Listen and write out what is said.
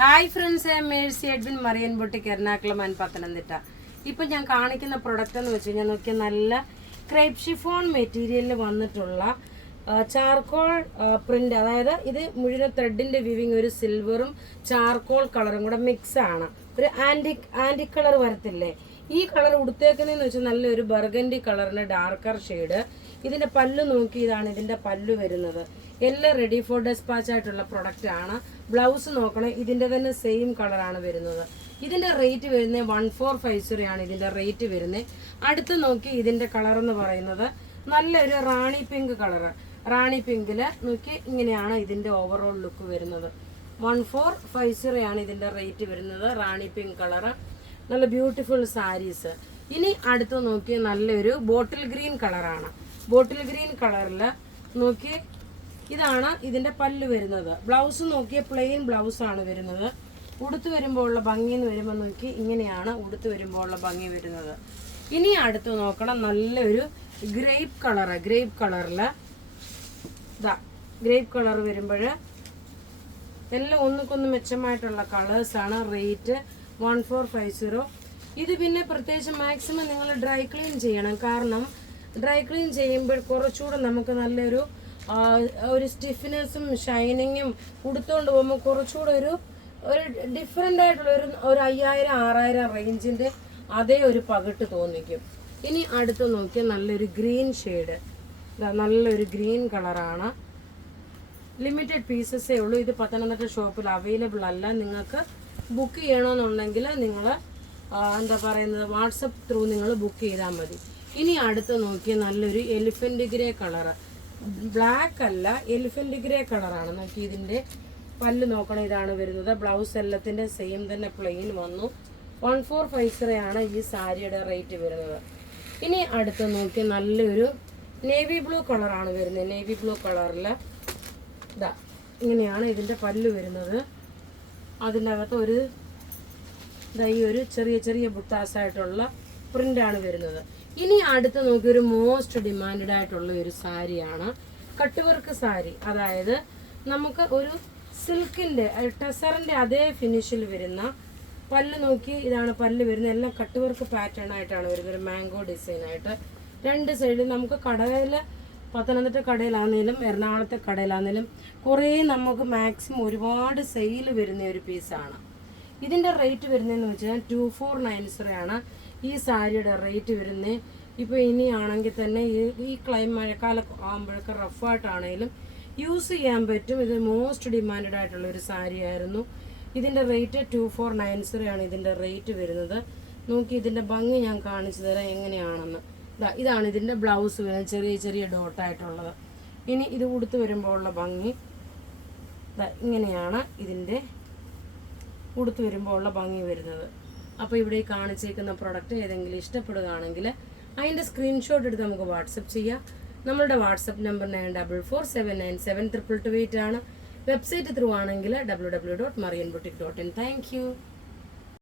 Hi friends, Mercy Edwin marine boutique Ernakulam and Pathanamthitta. ഇപ്പം ഞാൻ കാണിക്കുന്ന പ്രൊഡക്റ്റ് എന്ന് വെച്ച് കഴിഞ്ഞാൽ നോക്കിയാൽ നല്ല ക്രേപ്പ് ഷിഫോൺ മെറ്റീരിയലിൽ വന്നിട്ടുള്ള ചാർക്കോൾ പ്രിന്റ്. അതായത് ഇത് മുഴുവൻ ത്രെഡിന്റെ വിവിങ് ഒരു സിൽവറും ചാർക്കോൾ കളറും കൂടെ മിക്സ് ആണ്. ഒരു ആന്റിക് കളർ വരത്തില്ലേ, ഈ കളർ ഉടുത്തേക്കുന്നതെന്ന് വെച്ചാൽ നല്ലൊരു ബർഗൻഡി കളറിന് ഡാർക്കർ ഷെയ്ഡ്. ഇതിന്റെ പല്ല് നോക്കി, ഇതാണ് ഇതിന്റെ പല്ല് വരുന്നത്. എല്ലാം റെഡി ഫോർ ഡെസ്പാച്ച് ആയിട്ടുള്ള പ്രൊഡക്റ്റ് ആണ്. ബ്ലൗസ് നോക്കണം, ഇതിന്റെ തന്നെ സെയിം കളറാണ് വരുന്നത്. ഇതിന്റെ റേറ്റ് വരുന്നത് 1450 ആണ് ഇതിന്റെ റേറ്റ് വരുന്നത്. അടുത്ത് നോക്കി, ഇതിന്റെ കളർ എന്ന് പറയുന്നത് നല്ലൊരു റാണി പിങ്ക് കളറ്. റാണി പിങ്കില് നോക്കി ഇങ്ങനെയാണ് ഇതിന്റെ ഓവറോൾ ലുക്ക് വരുന്നത്. 1450 ആണ് ഇതിന്റെ റേറ്റ് വരുന്നത്. റാണി പിങ്ക് കളറ്, നല്ല ബ്യൂട്ടിഫുൾ സാരീസ്. ഇനി അടുത്ത് നോക്കി, നല്ലൊരു ബോട്ടിൽ ഗ്രീൻ കളറാണ്. ബോട്ടിൽ ഗ്രീൻ കളറിൽ നോക്കി, ഇതാണ് ഇതിന്റെ പല്ല് വരുന്നത്. ബ്ലൗസ് നോക്കിയ പ്ലെയിൻ ബ്ലൗസ് ആണ് വരുന്നത്. ഉടുത്ത് വരുമ്പോൾ ഉള്ള ഭംഗി എന്ന് വരുമ്പോൾ നോക്കി, ഇങ്ങനെയാണ് ഉടുത്ത് വരുമ്പോൾ ഉള്ള ഭംഗി വരുന്നത്. ഇനി അടുത്ത് നോക്കണം, നല്ലൊരു ഗ്രേപ്പ് കളറ്. ഗ്രേപ്പ് കളറിൽ ഗ്രേപ്പ് കളർ വരുമ്പോൾ എല്ലാം ഒന്നുക്കൊന്ന് മെച്ചമായിട്ടുള്ള കളേഴ്സാണ്. റേറ്റ് 1450. ഇത് പിന്നെ പ്രത്യേകിച്ച് മാക്സിമം നിങ്ങൾ ഡ്രൈ ക്ലീൻ ചെയ്യണം. കാരണം ഡ്രൈ ക്ലീൻ ചെയ്യുമ്പോൾ കുറച്ചുകൂടെ നമുക്ക് നല്ലൊരു സ്റ്റിഫ്നെസ്സും ഷൈനിങ്ങും ഉടുത്തോണ്ട് പോകുമ്പോൾ കുറച്ചുകൂടെ ഒരു ഡിഫറെൻ്റ് ആയിട്ടുള്ള ഒരു 5000-6000 റേഞ്ചിൻ്റെ അതേ ഒരു പകിട്ട് തോന്നിക്കും. ഇനി അടുത്ത് നോക്കിയാൽ നല്ലൊരു ഗ്രീൻ ഷെയ്ഡ്, നല്ലൊരു ഗ്രീൻ കളറാണ്. ലിമിറ്റഡ് പീസസേ ഉള്ളൂ. ഇത് പത്തനംതിട്ട ഷോപ്പിൽ അവൈലബിൾ അല്ല. നിങ്ങൾക്ക് ബുക്ക് ചെയ്യണമെന്നുണ്ടെങ്കിൽ നിങ്ങൾ എന്താ പറയുന്നത്, വാട്സപ്പ് ത്രൂ നിങ്ങൾ ബുക്ക് ചെയ്താൽ മതി. ഇനി അടുത്ത് നോക്കിയാൽ നല്ലൊരു എലിഫൻറ്റ് ഗ്രേ കളറ്. ബ്ലാക്ക് അല്ല, എലിഫൻറ്റ് ഗ്രേ കളറാണ്. നോക്കി ഇതിൻ്റെ പല്ല് നോക്കണം, ഇതാണ് വരുന്നത്. ബ്ലൗസ് എല്ലാത്തിൻ്റെ സെയിം തന്നെ പ്ലെയിൻ വന്നു. 1450 ആണ് ഈ സാരിയുടെ റേറ്റ് വരുന്നത്. ഇനി അടുത്ത് നോക്കി, നല്ലൊരു നേവി ബ്ലൂ കളറാണ് വരുന്നത്. നേവി ബ്ലൂ കളറിൽ ഇങ്ങനെയാണ് ഇതിൻ്റെ പല്ല് വരുന്നത്. അതിൻ്റെ അകത്ത് ഒരു ചെറിയ ചെറിയ ബുട്ടാസായിട്ടുള്ള പ്രിൻ്റാണ് വരുന്നത്. ഇനി അടുത്ത് നോക്കി, ഒരു മോസ്റ്റ് ഡിമാൻഡഡ് ആയിട്ടുള്ള ഒരു സാരിയാണ് കട്ട് വർക്ക് സാരി. അതായത് നമുക്ക് ഒരു സിൽക്കിൻ്റെ ടെസറിൻ്റെ അതേ ഫിനിഷിൽ വരുന്ന പല്ല് നോക്കി, ഇതാണ് പല്ല് വരുന്നത്. എല്ലാം കട്ട് വർക്ക് പാറ്റേൺ ആയിട്ടാണ് വരുന്നത്. ഒരു മാംഗോ ഡിസൈനായിട്ട് രണ്ട് സൈഡിൽ നമുക്ക് കടയിൽ, പത്തനംതിട്ട കടയിലാണെങ്കിലും എറണാകുളത്തെ കടയിലാണെങ്കിലും കുറേ നമുക്ക് മാക്സിമം ഒരുപാട് സെയിൽ വരുന്ന ഒരു പീസാണ്. ഇതിൻ്റെ റേറ്റ് വരുന്നതെന്ന് വെച്ചാൽ 2490 ആണ് ഈ സാരിയുടെ റേറ്റ് വരുന്നത്. ഇപ്പോൾ ഇനിയാണെങ്കിൽ തന്നെ ഈ മഴക്കാലം ആകുമ്പോഴൊക്കെ റഫായിട്ടാണെങ്കിലും യൂസ് ചെയ്യാൻ പറ്റും. ഇത് മോസ്റ്റ് ഡിമാൻഡഡ് ആയിട്ടുള്ള ഒരു സാരി ആയിരുന്നു. ഇതിൻ്റെ റേറ്റ് 2490 ആണ് ഇതിൻ്റെ റേറ്റ് വരുന്നത്. നോക്കി ഇതിൻ്റെ ഭംഗി ഞാൻ കാണിച്ചു തരാം എങ്ങനെയാണെന്ന്. ഇതാണ് ഇതിൻ്റെ ബ്ലൗസ് വരുന്നത്, ചെറിയ ചെറിയ ഡോട്ടായിട്ടുള്ളത്. ഇനി ഇത് ഉടുത്ത് വരുമ്പോൾ ഉള്ള ഭംഗി ഇങ്ങനെയാണ് ഇതിൻ്റെ ഉടുത്ത് വരുമ്പോൾ ഉള്ള ഭംഗി വരുന്നത്. അപ്പോൾ ഇവിടെ ഈ കാണിച്ചേക്കുന്ന പ്രൊഡക്റ്റ് ഏതെങ്കിലും ഇഷ്ടപ്പെടുകയാണെങ്കിൽ അതിൻ്റെ സ്ക്രീൻഷോട്ട് എടുത്ത് നമുക്ക് വാട്സപ്പ് ചെയ്യാം. നമ്മളുടെ വാട്സപ്പ് നമ്പർ 9447972228 ആണ്. വെബ്സൈറ്റ് ത്രൂ ആണെങ്കിൽ www.marianboutique.in. Thank you.